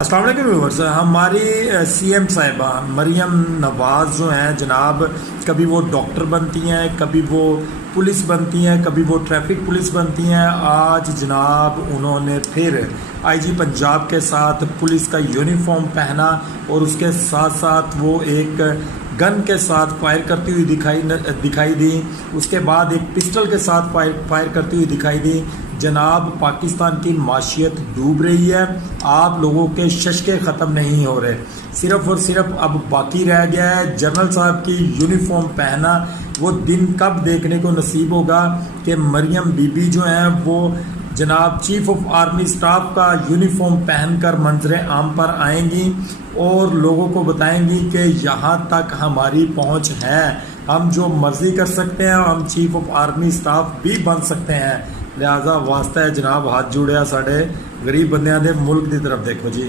السلام علیکم ویورز، ہماری سی ایم صاحبہ مریم نواز جو ہیں جناب، کبھی وہ ڈاکٹر بنتی ہیں، کبھی وہ پولیس بنتی ہیں، کبھی وہ ٹریفک پولیس بنتی ہیں۔ آج جناب انہوں نے پھر آئی جی پنجاب کے ساتھ پولیس کا یونیفارم پہنا اور اس کے ساتھ ساتھ وہ ایک گن کے ساتھ فائر کرتی ہوئی دکھائی دی۔ اس کے بعد ایک پسٹل کے ساتھ فائر کرتی ہوئی دکھائی دی۔ جناب پاکستان کی معیشت ڈوب رہی ہے، آپ لوگوں کے ششکے ختم نہیں ہو رہے، صرف اور صرف اب باقی رہ گیا ہے جنرل صاحب کی یونیفارم پہنا۔ وہ دن کب دیکھنے کو نصیب ہوگا کہ مریم بی بی جو ہیں وہ جناب چیف آف آرمی سٹاف کا یونیفارم پہن کر منظر عام پر آئیں گی اور لوگوں کو بتائیں گی کہ یہاں تک ہماری پہنچ ہے، ہم جو مرضی کر سکتے ہیں، ہم چیف آف آرمی سٹاف بھی بن سکتے ہیں۔ لہذا واسطہ ہے جناب ہاتھ جوڑیا ساڑے غریب بندیاں دے، ملک دی طرف دیکھو جی۔